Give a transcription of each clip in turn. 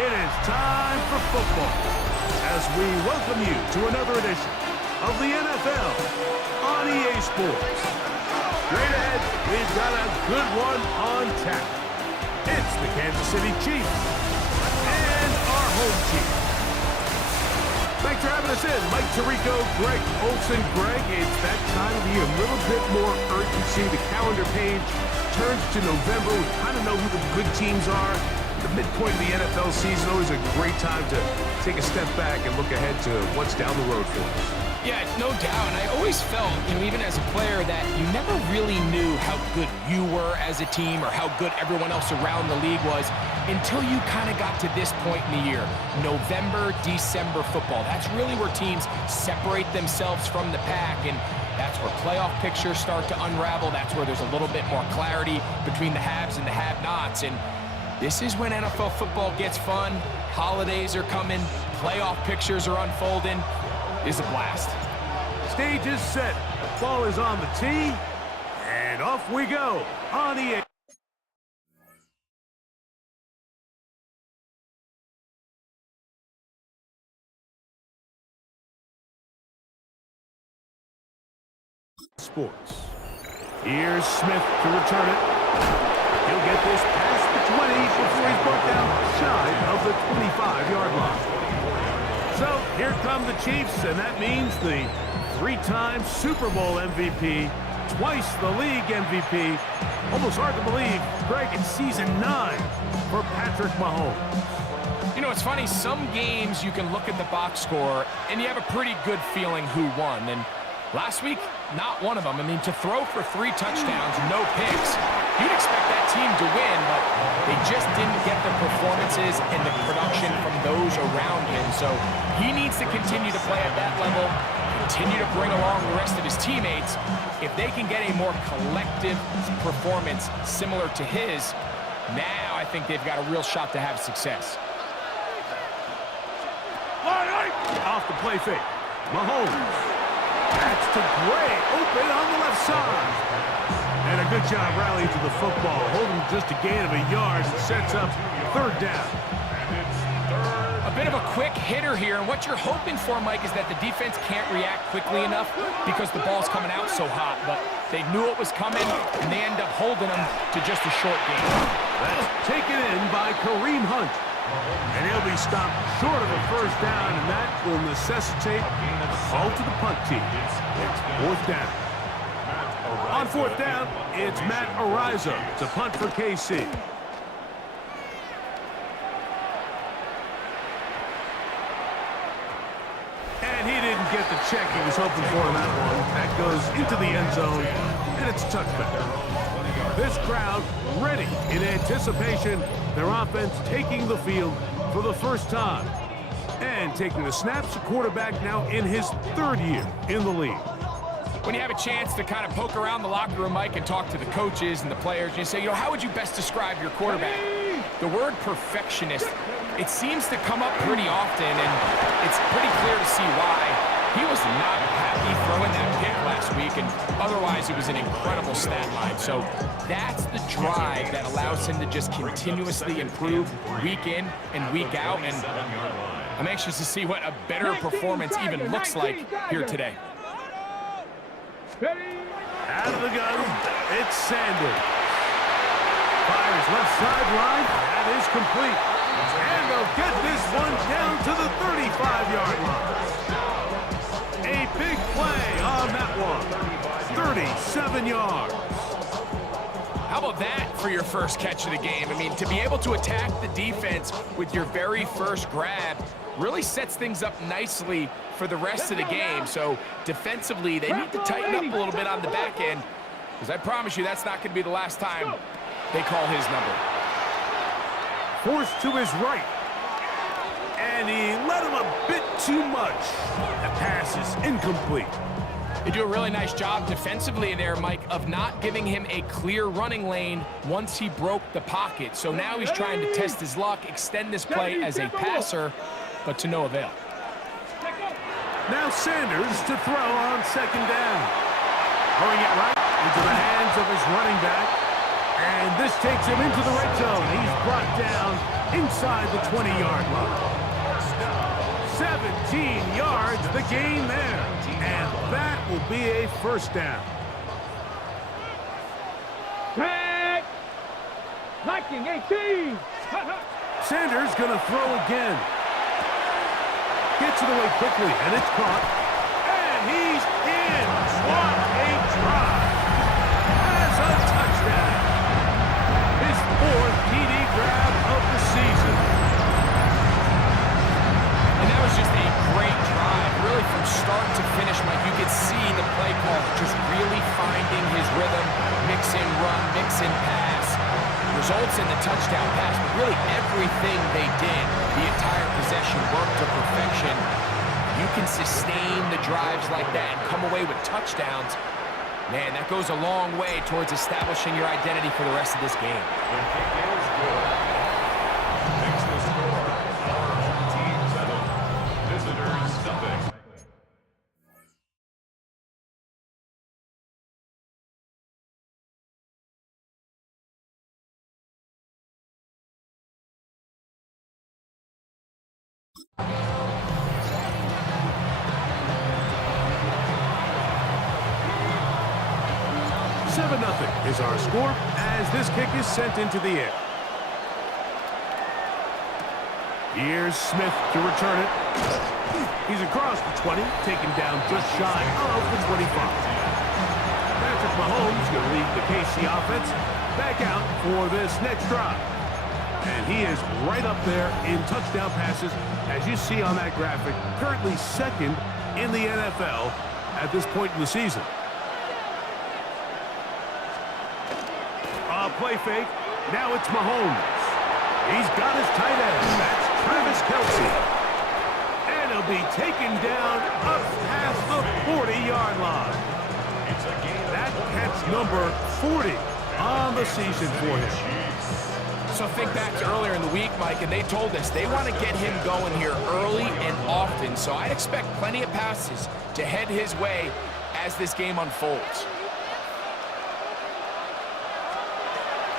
It is time for football as we welcome you to another edition of the NFL on EA Sports. Straight ahead, we've got a good one on tap. It's the Kansas City Chiefs and our home team. Thanks for having us in. Mike Tirico, Greg Olsen. Greg, it's that time of year. A little bit more urgency. The calendar page turns to November. We kind of know who the good teams are. The midpoint of the NFL season, always a great time to take a step back and look ahead to what's down the road for us. Yeah, no doubt. And I always felt, even as a player, that you never really knew how good you were as a team or how good everyone else around the league was until you kind of got to this point in the year. November, December football. That's really where teams separate themselves from the pack, and that's where playoff pictures start to unravel. That's where there's a little bit more clarity between the haves and the have-nots. And this is when NFL football gets fun. Holidays are coming. Playoff pictures are unfolding. It's a blast. Stage is set. Ball is on the tee. And off we go on EA. Sports. Here's Smith to return it. He'll get this past the 20 before he's brought down shy of the 25-yard line. So here come the Chiefs, and that means the three-time Super Bowl MVP, twice the league MVP. Almost hard to believe, Greg, it's season 9 for Patrick Mahomes. You know, it's funny. Some games you can look at the box score, and you have a pretty good feeling who won. And last week, not one of them. I mean, to throw for 3 touchdowns, no picks, you'd expect that team to win, but they just didn't get the performances and the production from those around him. So he needs to continue to play at that level, continue to bring along the rest of his teammates. If they can get a more collective performance similar to his, now I think they've got a real shot to have success. Off the play fake. Mahomes. That's to Gray, open on the left side. And a good job rallying to the football, holding just a gain of a yard and sets up third down. A bit of a quick hitter here, and what you're hoping for, Mike, is that the defense can't react quickly enough because the ball's coming out so hot, but they knew it was coming, and they end up holding them to just a short gain. That's taken in by Kareem Hunt. And he'll be stopped short of a first down, and that will necessitate a call to the punt team. It's fourth down. On fourth down, it's Matt Ariza to punt for KC. And he didn't get the check he was hoping for in that one. That goes into the end zone, and it's a touchback. This crowd ready in anticipation. Their offense taking the field for the first time. And taking the snaps, the quarterback now in his 3rd year in the league. When you have a chance to kind of poke around the locker room, Mike, and talk to the coaches and the players, you say, how would you best describe your quarterback? The word perfectionist, it seems to come up pretty often, and it's pretty clear to see why. He was not happy throwing that pick last week, and otherwise it was an incredible stat line. So that's the drive that allows him to just continuously improve week in and week out, and I'm anxious to see what a better performance even looks like here today. Out of the gun, it's Sanders. Fires left sideline, that is complete. And they'll get this one down to the 35-yard line. A big play on that one. 37 yards. How about that for your first catch of the game? I mean, to be able to attack the defense with your very first grab really sets things up nicely for the rest of the game. So defensively, they need to tighten up a little bit on the back end. because I promise you that's not going to be the last time they call his number. Forced to his right. And he let him a bit too much. The pass is incomplete. They do a really nice job defensively there, Mike, of not giving him a clear running lane once he broke the pocket. So now he's trying to test his luck, extend this play as a passer, but to no avail. Now Sanders to throw on second down. Throwing it right into the hands of his running back. And this takes him into the red zone. He's brought down inside the 20-yard line. 17 yards, the gain there. And that will be a first down. Tag! Liking 18! Sanders going to throw again. Gets it away quickly, and it's caught. And he's in. What a drive. Has a touchdown. His fourth TD grab of the season. And that was just a great drive. Really from start to finish, Mike, you could see the play call just really finding his rhythm. Mix in run, mix in pass. Results in the touchdown pass, but really everything they did, the entire possession worked to perfection. You can sustain the drives like that and come away with touchdowns. Man, that goes a long way towards establishing your identity for the rest of this game. The kick is good. Makes the score our team 7, visitors nothing. Nothing is our score as this kick is sent into the air. Here's Smith to return it. He's across the 20, taken down just shy of the 25. Patrick Mahomes going to lead the KC offense back out for this next drive. And he is right up there in touchdown passes, as you see on that graphic, currently second in the NFL at this point in the season. Play fake. Now it's Mahomes. He's got his tight end. That's Travis Kelce. And he'll be taken down up past the 40-yard line. That catch number 40 on the season for him. So think back to earlier in the week, Mike, and they told us they want to get him going here early and often. So I expect plenty of passes to head his way as this game unfolds.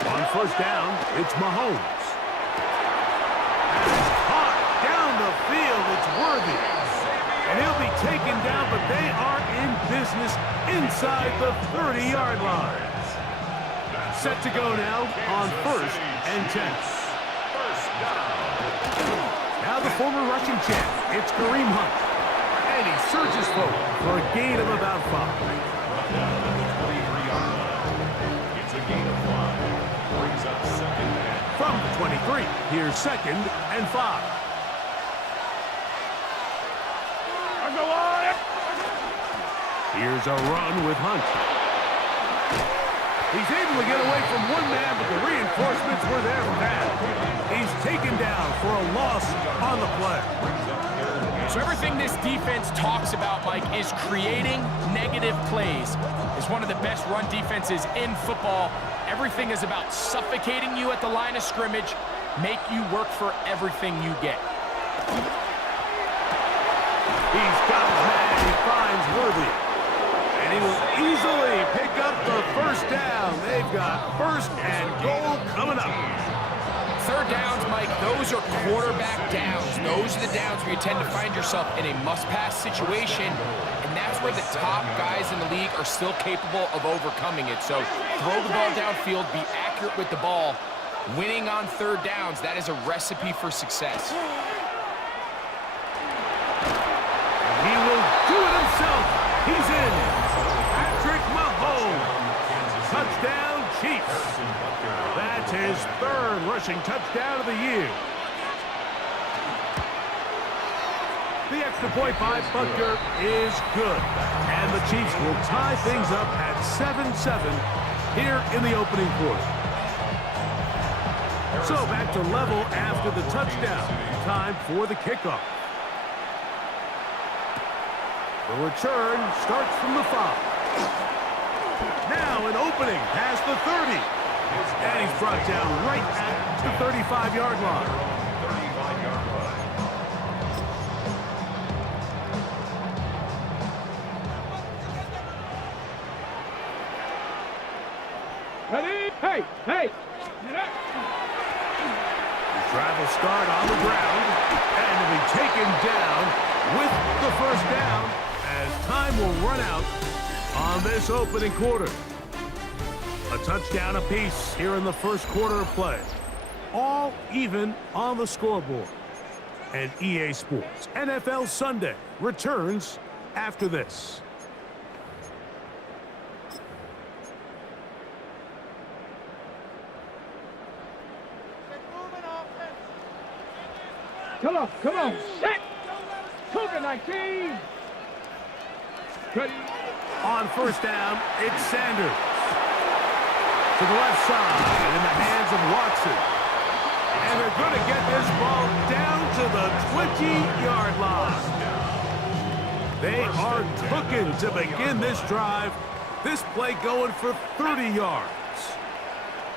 On first down, it's Mahomes. Caught down the field, it's Worthy. And he'll be taken down, but they are in business inside the 30-yard line. Set to go now on first and 10. Now the former Russian champ, it's Kareem Hunt. And he surges forward for a gain of about 5. From the 23, here's second and 5. Here's a run with Hunt. He's able to get away from one man, but the reinforcements were there for that. He's taken down for a loss on the play. So everything this defense talks about, Mike, is creating negative plays. It's one of the best run defenses in football. Everything is about suffocating you at the line of scrimmage, make you work for everything you get. He's got his man, he finds Worthy. And he will easily pick up the first down. They've got first and goal coming up. Third downs, Mike, those are quarterback downs. Those are the downs where you tend to find yourself in a must-pass situation, and that's where the top guys in the league are still capable of overcoming it. So throw the ball downfield, be accurate with the ball. Winning on third downs, that is a recipe for success. He will do it himself. He's in. Patrick Mahomes. Touchdown, Chiefs. That's his third rushing touchdown of the year. The extra point by Butker is good. And the Chiefs will tie things up at 7-7 here in the opening quarter. So back to level after the touchdown. Time for the kickoff. The return starts from the 5. Now an opening past the 30. And he's brought down right at the 35-yard line. Ready? Hey, hey. Travel start on the ground, and will be taken down with the first down as time will run out on this opening quarter. A touchdown apiece here in the first quarter of play. All even on the scoreboard. And EA Sports NFL Sunday returns after this. Come on, set! Cougar 19! Ready? On first down, it's Sanders. To the left side, and in the hands of Watson. And they're going to get this ball down to the 20-yard line. They are cooking to begin this drive. This play going for 30 yards.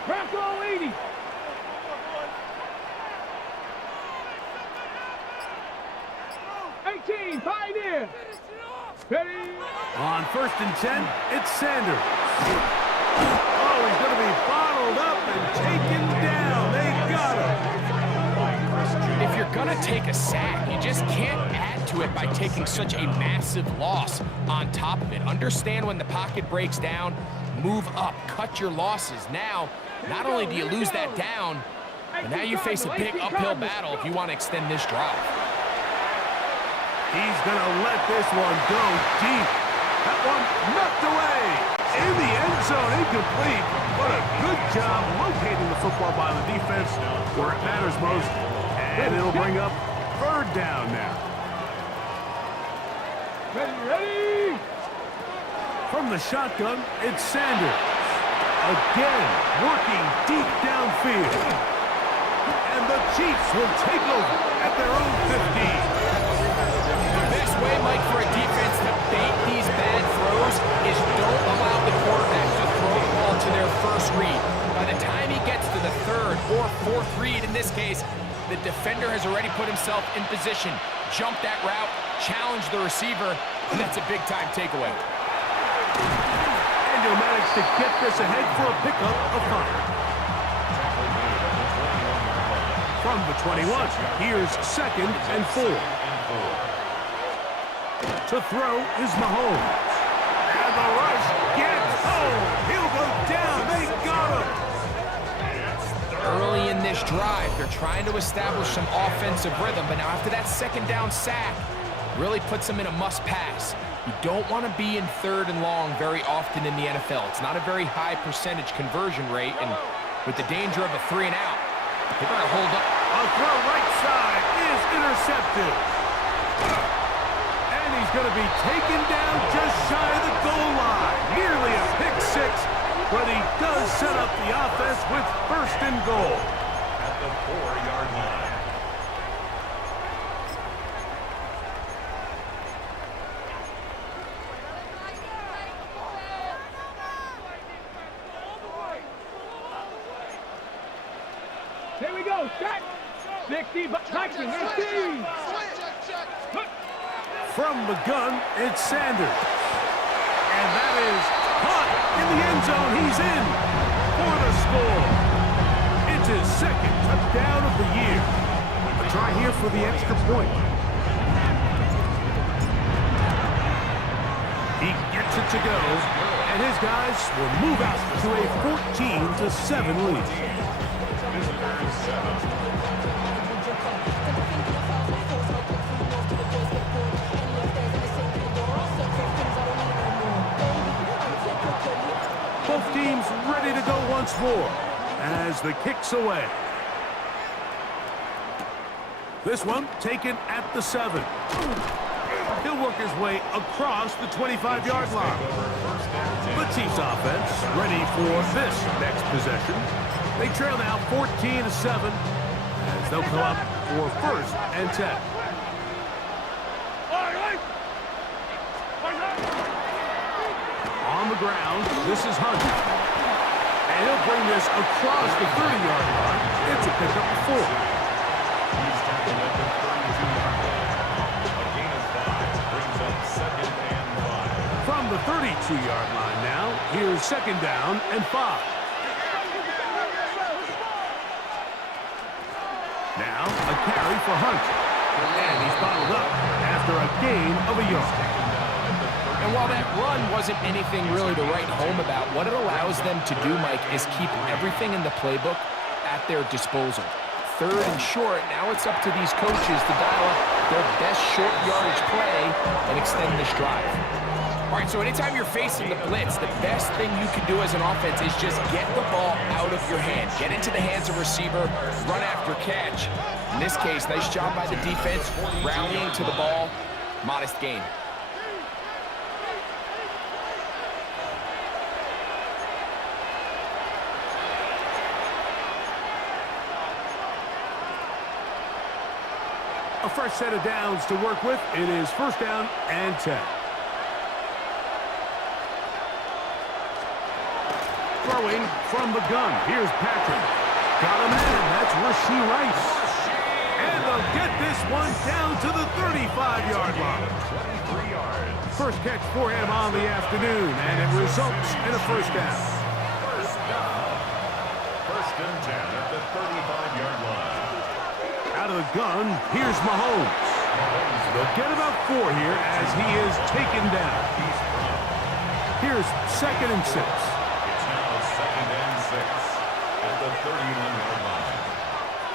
Bronco 80! Pioneer! Ready? On first and 10, it's Sanders. Oh, he's going to be bottled up and taken down. They got him. If you're going to take a sack, you just can't add to it by taking such a massive loss on top of it. Understand when the pocket breaks down, move up, cut your losses. Now, not only do you lose that down, but now you face a big uphill battle if you want to extend this drive. He's going to let this one go deep. That one knocked away. In the end zone, incomplete. What a good job locating the football by the defense where it matters most. And it'll bring up third down now. Ready? From the shotgun, it's Sanders. Again, working deep downfield. And the Chiefs will take over at their own 15. Best way, Mike, for a defense to bait these bad throws is don't allow the quarterback to throw the ball to their first read. By the time he gets to the third or fourth read, in this case, the defender has already put himself in position, jump that route, challenge the receiver, and that's a big-time takeaway. And he'll manage to get this ahead for a pickup of 5. From the 21, here's second and 4. To throw is Mahomes. And the rush gets home. He'll go down. They got him. Early in this drive, they're trying to establish some offensive rhythm, but now after that second down sack, really puts them in a must-pass. You don't want to be in third and long very often in the NFL. It's not a very high percentage conversion rate, and with the danger of a 3 and out, they're going to hold up. A throw right side is intercepted. He's going to be taken down just shy of the goal line. Nearly a pick 6, but he does set up the offense with first and goal. At the 4-yard line. Here we go, check! 60, but touching, 18! From the gun, it's Sanders. And that is caught in the end zone. He's in for the score. It's his second touchdown of the year. A try here for the extra point. He gets it to go, and his guys will move out to a 14-7 lead. Both teams ready to go once more as the kick's away. This one taken at the 7. He'll work his way across the 25-yard line. The Chiefs offense ready for this next possession. They trail now 14-7 as they'll come up for 1st and 10. On the ground, this is Hunt. And he'll bring this across the 30-yard line. It's a pickup of 4. He's tackled at the 32-yard line. A gain of 5 brings up 2nd and 5. From the 32-yard line now, here's 2nd down and 5. Now, a carry for Hunt. And he's bottled up after a gain of a yard. And while that run wasn't anything really to write home about, what it allows them to do, Mike, is keep everything in the playbook at their disposal. 3rd and short, now it's up to these coaches to dial up their best short yardage play and extend this drive. All right, so anytime you're facing the blitz, the best thing you can do as an offense is just get the ball out of your hand. Get into the hands of receiver, run after catch. In this case, nice job by the defense, rallying to the ball, modest gain. A fresh set of downs to work with. It is 1st down and 10. Throwing from the gun. Here's Patrick. Got him in. That's Rasheed Rice. And they'll get this one down to the 35-yard line. 23 yards. First catch for him on the afternoon, and it results in a 1st down. 1st and 10 at the 35-yard line. Out of the gun, here's Mahomes. They'll get about 4 here as he is taken down. Here's 2nd and 6. It's now 2nd and 6 at the 31-yard line.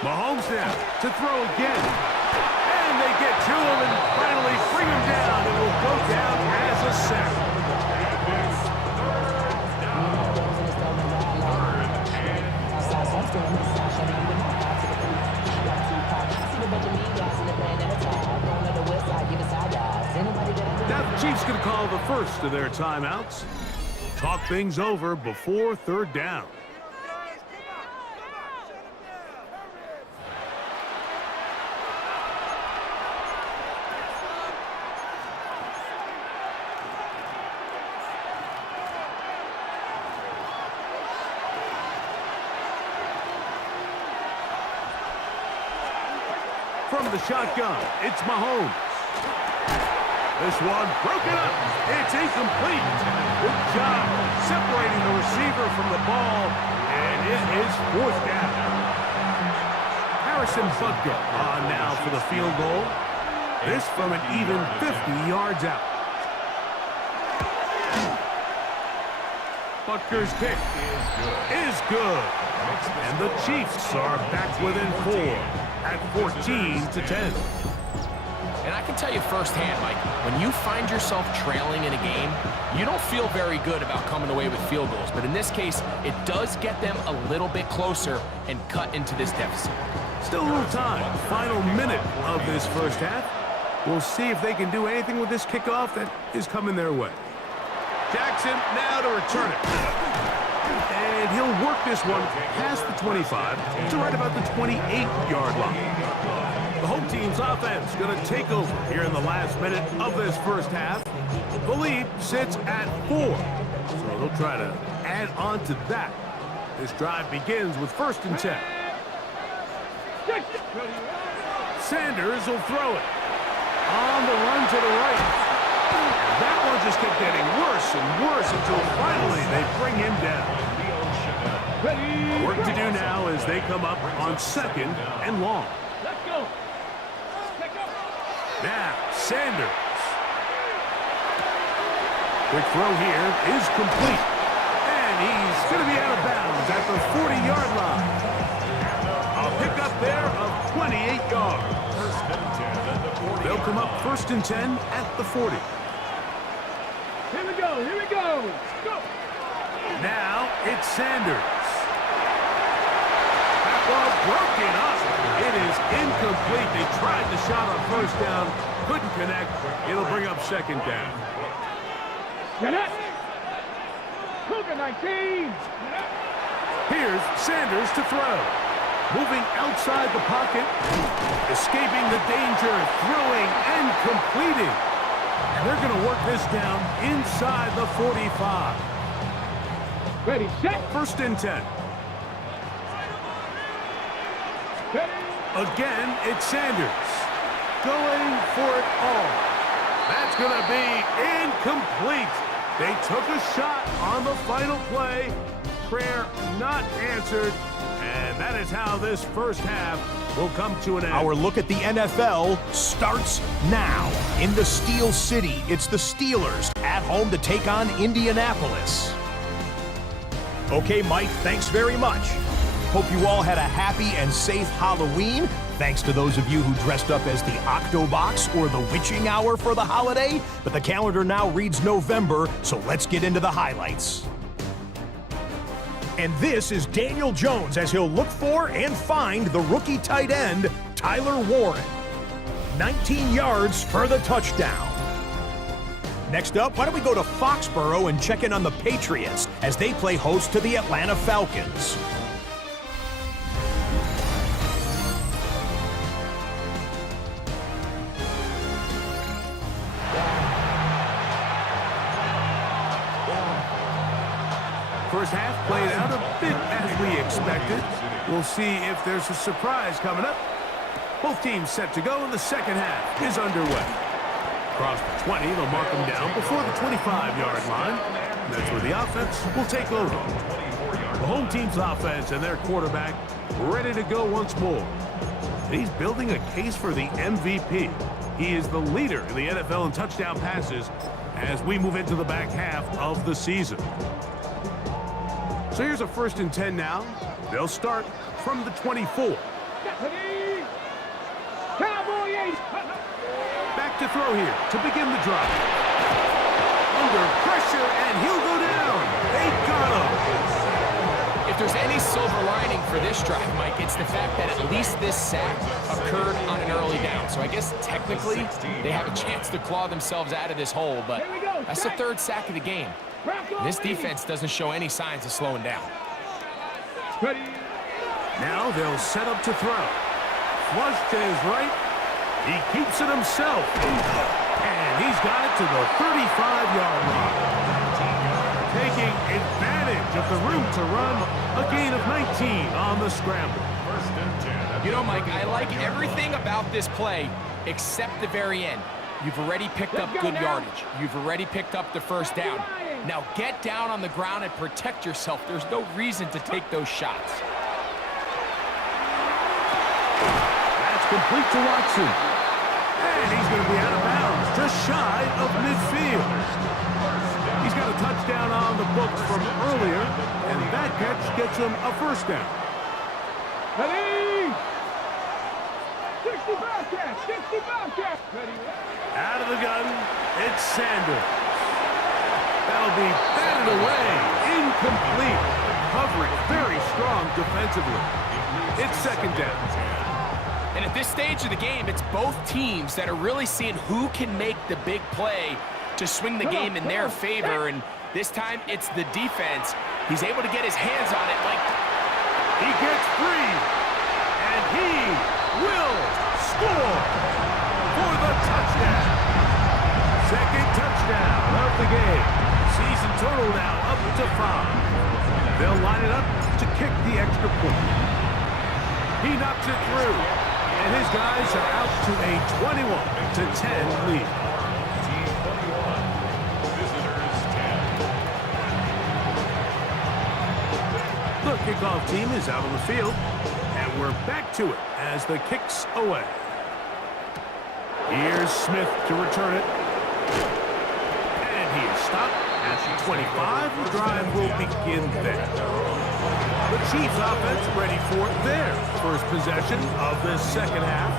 Mahomes now to throw again. And they get to him and finally bring him down. It will go down as a sack. Now the Chiefs going to call the first of their timeouts. Talk things over before 3rd down. From the shotgun, it's Mahomes. This one broken up. It's incomplete. Good job separating the receiver from the ball, and it is 4th down. Harrison Butker on now for the field goal. This from an even 50 yards out. Butker's kick is good. And the Chiefs are back within 4 at 14-10. And I can tell you firsthand, Mike, when you find yourself trailing in a game, you don't feel very good about coming away with field goals. But in this case, it does get them a little bit closer and cut into this deficit. Still a little time. Final minute of this 1st half. We'll see if they can do anything with this kickoff that is coming their way. Jackson now to return it. And he'll work this one past the 25 to right about the 28-yard line. The home team's offense going to take over here in the last minute of this 1st half. The lead sits at 4. So they'll try to add on to that. This drive begins with 1st and 10. Sanders will throw it. On the run to the right. That one just kept getting worse and worse until finally they bring him down. Work to do now as they come up on 2nd and long. Let's go. Now, Sanders. Quick throw here is complete. And he's going to be out of bounds at the 40-yard line. A pickup there of 28 yards. They'll come up 1st and 10 at the 40. Here we go. Here we go. Go. Now it's Sanders. Back ball broken up. It is incomplete. They tried the shot on first down, couldn't connect. It'll bring up second down. Connect. Cougar 19. Here's Sanders to throw. Moving outside the pocket. Escaping the danger. Throwing and completing. And they're going to work this down inside the 45. Ready, set. First and 10. Ready. Again, it's Sanders. Going for it all. That's going to be incomplete. They took a shot on the final play. Prayer not answered. And that is how this first half will come to an end. Our look at the NFL starts now. In the Steel City, it's the Steelers at home to take on Indianapolis. Okay, Mike, thanks very much. Hope you all had a happy and safe Halloween. Thanks to those of you who dressed up as the Octobox or the Witching Hour for the holiday. But the calendar now reads November, so let's get into the highlights. And this is Daniel Jones as he'll look for and find the rookie tight end, Tyler Warren. 19 yards for the touchdown. Next up, why don't we go to Foxborough and check in on the Patriots as they play host to the Atlanta Falcons. First half played out a bit as we expected. We'll see if there's a surprise coming up. Both teams set to go, and the second half is underway. Across the 20, they'll mark them down before the 25-yard line. And that's where the offense will take over. The home team's offense and their quarterback ready to go once more. And he's building a case for the MVP. He is the leader in the NFL in touchdown passes as we move into the back half of the season. So here's a first and 10 now. They'll start from the 24. Cowboy 8. Back to throw here to begin the drive. Under pressure, and he'll go down. They got him. If there's any silver lining for this drive, Mike, it's the fact that at least this sack occurred on an early down. So I guess technically they have a chance to claw themselves out of this hole, but that's the third sack of the game. This defense doesn't show any signs of slowing down. Ready. Now they'll set up to throw. Flush to his right. He keeps it himself. And he's got it to the 35-yard line. Taking advantage of the room to run. A gain of 19 on the scramble. You know, Mike, I like everything about this play except the very end. You've already picked up good yardage. You've already picked up the first down. Now get down on the ground and protect yourself. There's no reason to take those shots. That's complete to Watson. And he's going to be out of bounds, just shy of midfield. He's got a touchdown on the books from earlier, and that catch gets him a first down. Ready. 65 catch. 65 catch. Ready. Out of the gun, it's Sanders. That'll be batted away. Incomplete. Coverage very strong defensively. It's second down. And at this stage of the game, it's both teams that are really seeing who can make the big play to swing the game in their favor. And this time, it's the defense. He's able to get his hands on it. Like, he gets free. And he will score for the touchdown. Second touchdown of the game. Season total now up to 5. They'll line it up to kick the extra point. He knocks it through, and his guys are out to a 21-10 lead. Team 21, visitors 10. The kickoff team is out on the field, and we're back to it as the kick's away. Here's Smith to return it. And he is stopped at the 25. The drive will begin there. The Chiefs offense ready for their first possession of this second half.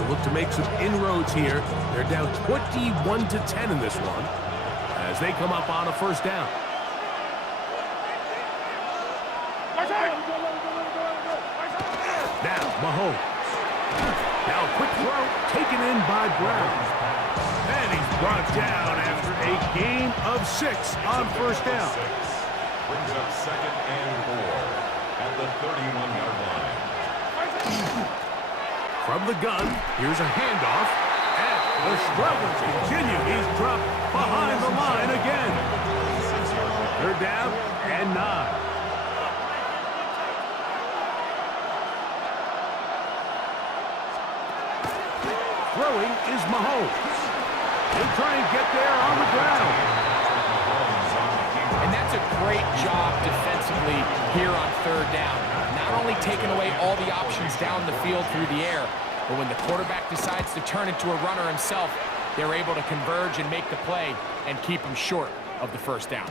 They look to make some inroads here. They're down 21-10 in this one as they come up on a first down. Now, Mahomes. Now a quick throw taken in by Brown. And he's brought down after a gain of 6 on first down. Brings up 2nd and 4 at the 31-yard line. From the gun, here's a handoff. And the struggles continue. He's dropped behind the line again. 3rd down and 9. Throwing is Mahomes. He'll try and get there on the ground. And that's a great job defensively here on 3rd down. Not only taking away all the options down the field through the air, but when the quarterback decides to turn into a runner himself, they're able to converge and make the play and keep him short of the 1st down.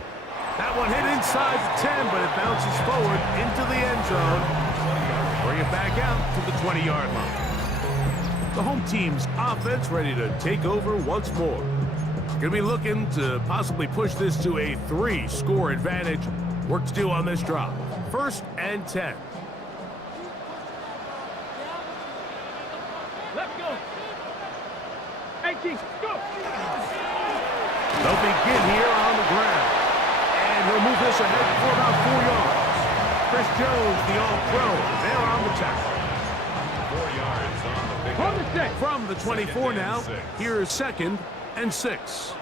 That one hit inside the 10, but it bounces forward into the end zone. Bring it back out to the 20-yard line. The home team's offense ready to take over once more. Going to be looking to possibly push this to a 3-score advantage. Work to do on this drive. 1st and 10. Let's go. 18, go. They'll begin here on the ground. And he'll move this ahead for about 4 yards. Chris Jones, the all-pro, there on the tackle. 4 yards on the pick. From the 24 now, here's 2nd and 6.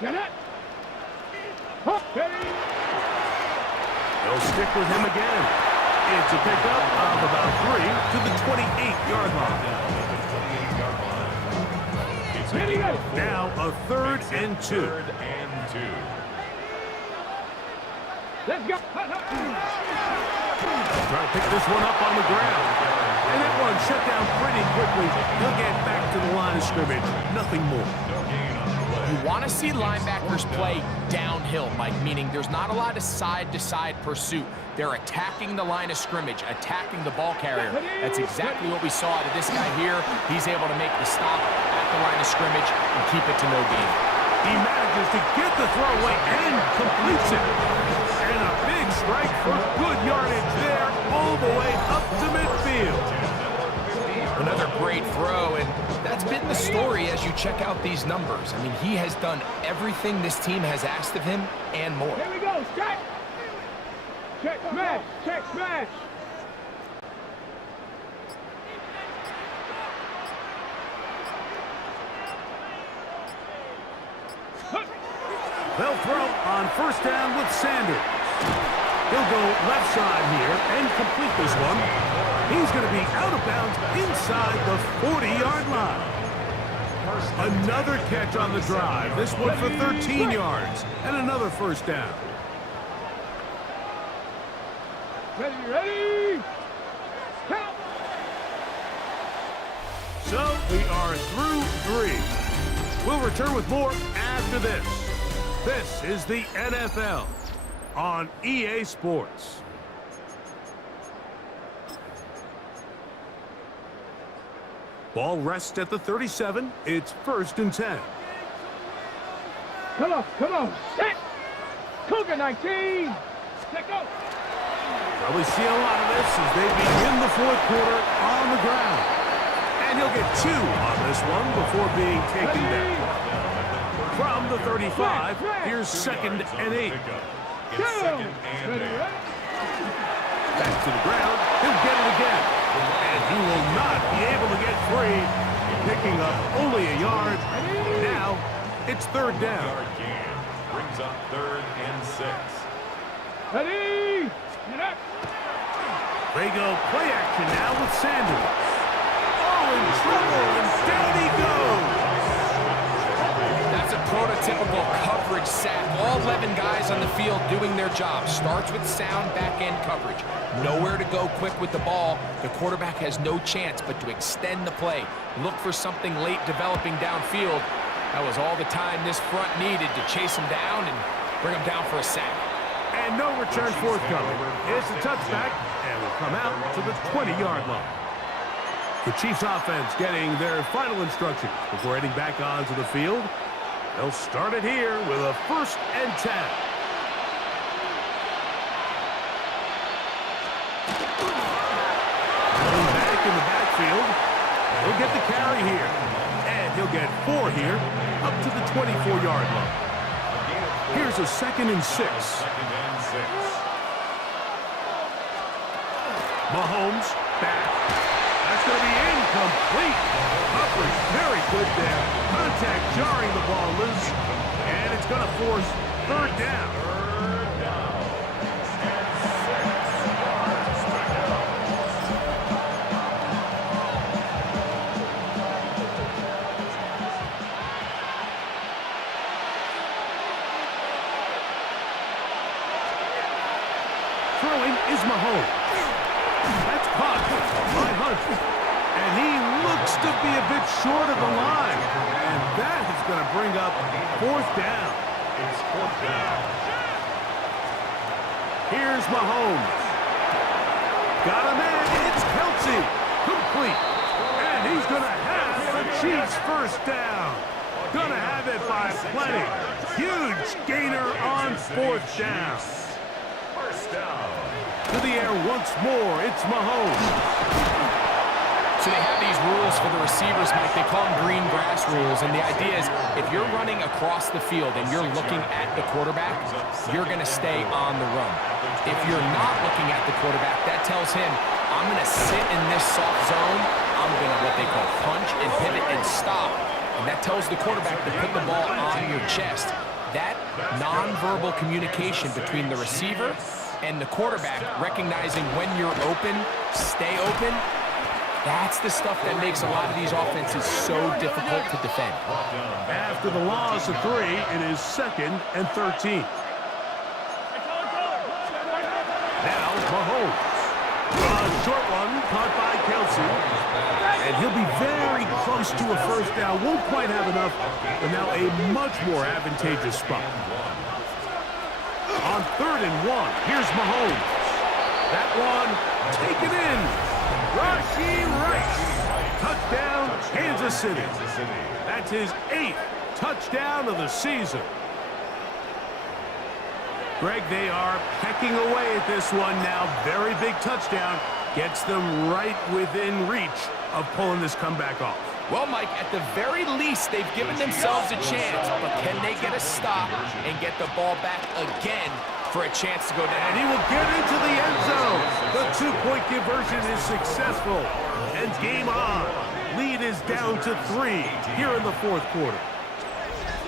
Get it. They'll stick with him again. It's a pickup of about 3 to the 28-yard line. Now a 3rd and 2. 3rd and 2. Let's go. Try to pick this one up on the ground. And that one shut down pretty quickly. He'll get back to the line of scrimmage. Nothing more. You want to see linebackers play downhill, Mike, meaning there's not a lot of side-to-side pursuit. They're attacking the line of scrimmage, attacking the ball carrier. That's exactly what we saw out of this guy here. He's able to make the stop at the line of scrimmage and keep it to no gain. He manages to get the throwaway and completes it. And a big strike for good yardage there all the way up to midfield. Another great throw, and that's been the story as you check out these numbers. I mean, he has done everything this team has asked of him and more. Here we go. Check. Check smash. Check smash. They'll throw on 1st down with Sanders. He'll go left side here and complete this one. He's going to be out of bounds inside the 40-yard line. Another catch on the drive. This one for 13 yards and another 1st down. Ready. Count. So we are through 3. We'll return with more after this. This is the NFL on EA Sports. Ball rests at the 37. It's 1st and 10. Come on. Set. Cougar 19. Let go. Probably see a lot of this as they begin the 4th quarter on the ground. And he'll get 2 on this one before being taken down. From the 35, here's 2nd and 8. It's 2nd and 8. Back to the ground. He'll get it again. And he will not be able to get free. Picking up only a yard. Now, it's 3rd down. Yard gain. Brings up 3rd and 6. Ready. Get up. They go play action now with Sanders. Oh, in trouble, and down he goes. That's a prototypical coverage sack. All 11 guys on the field doing their job. Starts with sound back-end coverage. Nowhere to go quick with the ball. The quarterback has no chance but to extend the play. Look for something late developing downfield. That was all the time this front needed to chase him down and bring him down for a sack. And no return forthcoming. It's a touchback, and will come out to the 20-yard line. The Chiefs offense getting their final instructions before heading back onto the field. They'll start it here with a 1st and 10. get the carry here. And he'll get 4 here, up to the 24-yard line. Here's a 2nd and 6. Mahomes back. That's going to be incomplete. Coverage very good there. Contact jarring the ball loose. And it's going to force 3rd down. Throwing is Mahomes. That's caught by Hunt. And he looks to be a bit short of the line. And that is going to bring up 4th down. It's 4th down. Here's Mahomes. Got a man. It's Kelsey. Complete. And he's going to have the Chiefs' 1st down. Going to have it by plenty. Huge gainer on 4th down. 1st down. To the air once more, it's Mahomes. So they have these rules for the receivers, Mike. They call them green grass rules. And the idea is if you're running across the field and you're looking at the quarterback, you're going to stay on the run. If you're not looking at the quarterback, that tells him, I'm going to sit in this soft zone. I'm going to what they call punch and pivot and stop. And that tells the quarterback to put the ball on your chest. That nonverbal communication between the receiver and the quarterback, recognizing when you're open, stay open, that's the stuff that makes a lot of these offenses so difficult to defend. After the loss of 3, it is 2nd and 13. Now Mahomes. A short one caught by Kelsey. And he'll be very close to a 1st down. Won't quite have enough, but now a much more advantageous spot. On 3rd and 1, here's Mahomes. That one taken in. Rashee Rice. Touchdown, Kansas City. That's his 8th touchdown of the season. Greg, they are pecking away at this one now. Very big touchdown. Gets them right within reach of pulling this comeback off. Well, Mike, at the very least, they've given themselves a chance, but can they get a stop and get the ball back again for a chance to go down? And he will get into the end zone. The 2-point conversion is successful. And game on. Lead is down to 3 here in the 4th quarter.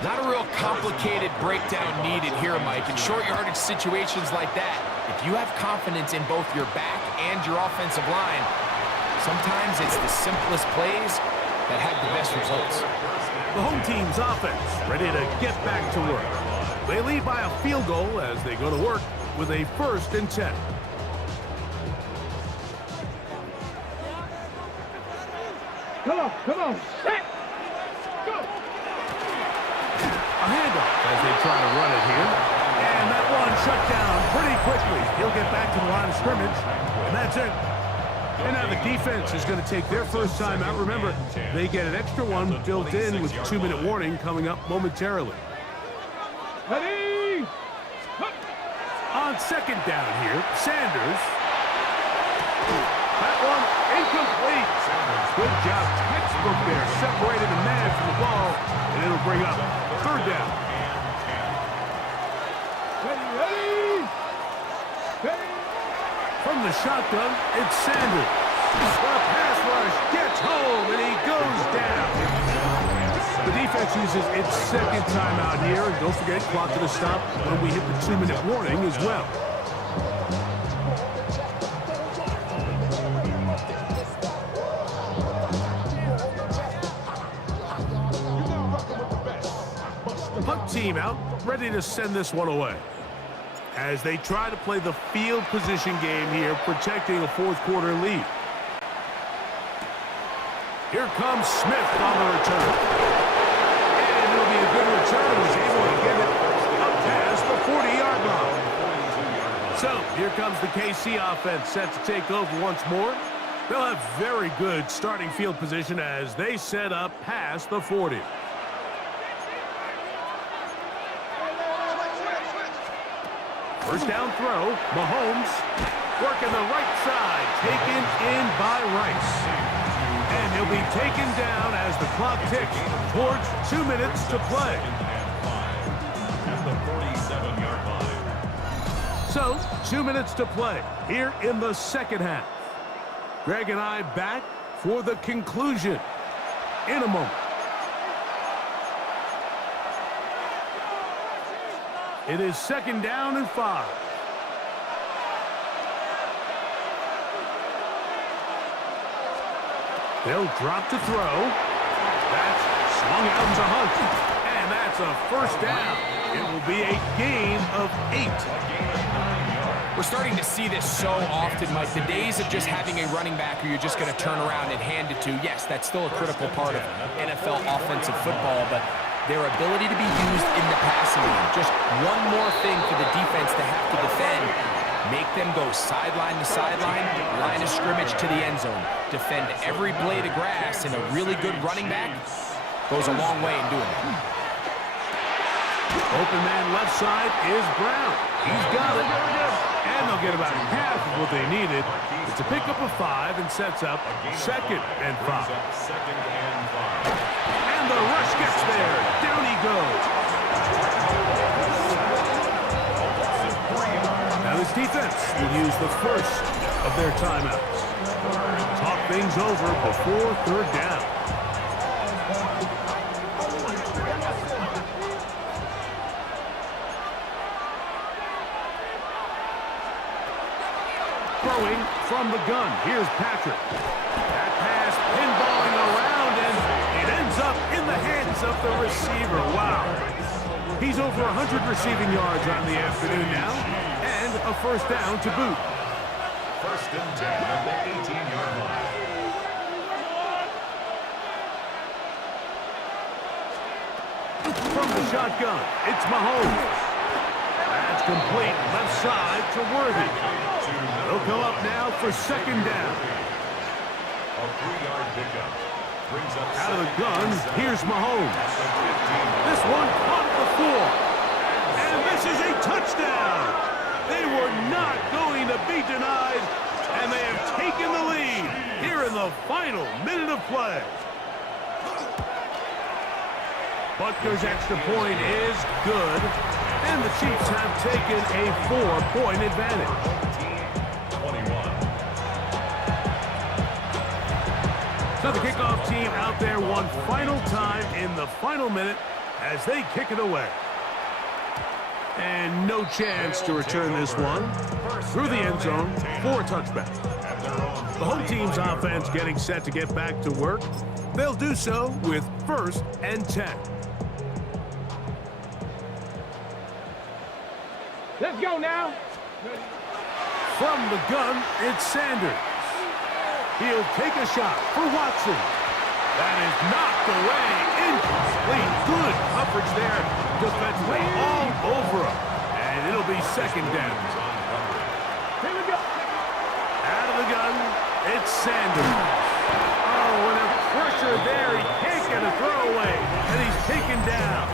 Not a real complicated breakdown needed here, Mike. In short yardage situations like that, if you have confidence in both your back and your offensive line, sometimes it's the simplest plays that have the best results. The home team's offense ready to get back to work. They lead by a field goal as they go to work with a 1st and 10. Come on, set, go. A handoff as they try to run it here. And that one shut down pretty quickly. He'll get back to the line of scrimmage, and that's it. And now the defense is going to take their 1st time out. Remember, they get an extra one built in with 2-minute warning coming up momentarily. Ready? On 2nd down here, Sanders. That one incomplete. Good job, textbook there. Separated the man from the ball, and it'll bring up 3rd down. Ready? From the shotgun, it's Sanders. The pass rush gets home, and he goes down. The defense uses its 2nd timeout here. And don't forget, clock to the stop when we hit the 2-minute warning as well. Punt team out, ready to send this one away. As they try to play the field position game here, protecting a 4th quarter lead. Here comes Smith on the return. And it'll be a good return. He's able to get it up past the 40-yard line. So here comes the KC offense set to take over once more. They'll have very good starting field position as they set up past the 40. First down throw, Mahomes working the right side, taken in by Rice. And He'll be taken down as the clock ticks towards 2 minutes to play. At the 47-yard line. So, 2 minutes to play here in the second half. Greg and I back for the conclusion in a moment. It is 2nd down and 5. They'll drop to throw. That's swung out to Hunt. And that's a first down. It will be a gain of 8. We're starting to see this so often, Mike. The days of just having a running back who you're just going to turn around and hand it to, yes, that's still a critical part of NFL offensive football, but their ability to be used in the passing game, just one more thing for the defense to have to defend. Make them go sideline to sideline, line of scrimmage to the end zone. Defend every blade of grass, and a really good running back goes a long way in doing it. Open man left side is Brown. He's got it. And they'll get about half of what they needed. It's a pickup of 5 and sets up 2nd and 5. And the rush gets there. Down he goes. Now this defense will use the first of their timeouts. Talk things over before 3rd down. Throwing from the gun. Here's Patrick. That pass pinballing around, and it ends up in the hands of the receiver. Wow. He's over 100 receiving yards on the afternoon now, and a first down to boot. 1st and 10 at the 18-yard line. From the shotgun, it's Mahomes. That's complete left side to Worthy. They'll come up now for 2nd down. A 3-yard pickup. Brings up Out of the gun, here's Mahomes. This one caught the floor. And this is a touchdown. They were not going to be denied, and they have taken the lead here in the final minute of play. Butker's extra point is good, and the Chiefs have taken a 4-point advantage. 21. So the kickoff team out there one final time in the final minute as they kick it away. And no chance to return this one through the end zone for a touchback. The home team's offense getting set to get back to work. They'll do so with 1st and 10. Let's go now. From the gun, it's Sanders. He'll take a shot for Watson. That is knocked away. Incomplete. Good coverage there. Defensively all over him. And it'll be 2nd down. Here we go. Out of the gun, it's Sanders. Oh, and a pressure there. He can't get a throwaway. And he's taken down.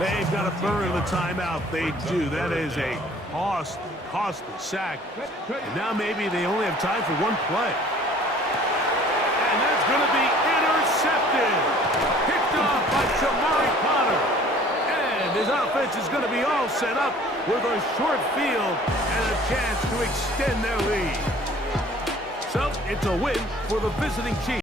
They've got to burn the timeout. They do. That is a costly sack. And now maybe they only have time for one play. And that's going to be intercepted. Picked off by Shamari Connor. And his offense is going to be all set up with a short field and a chance to extend their lead. So it's a win for the visiting Chiefs.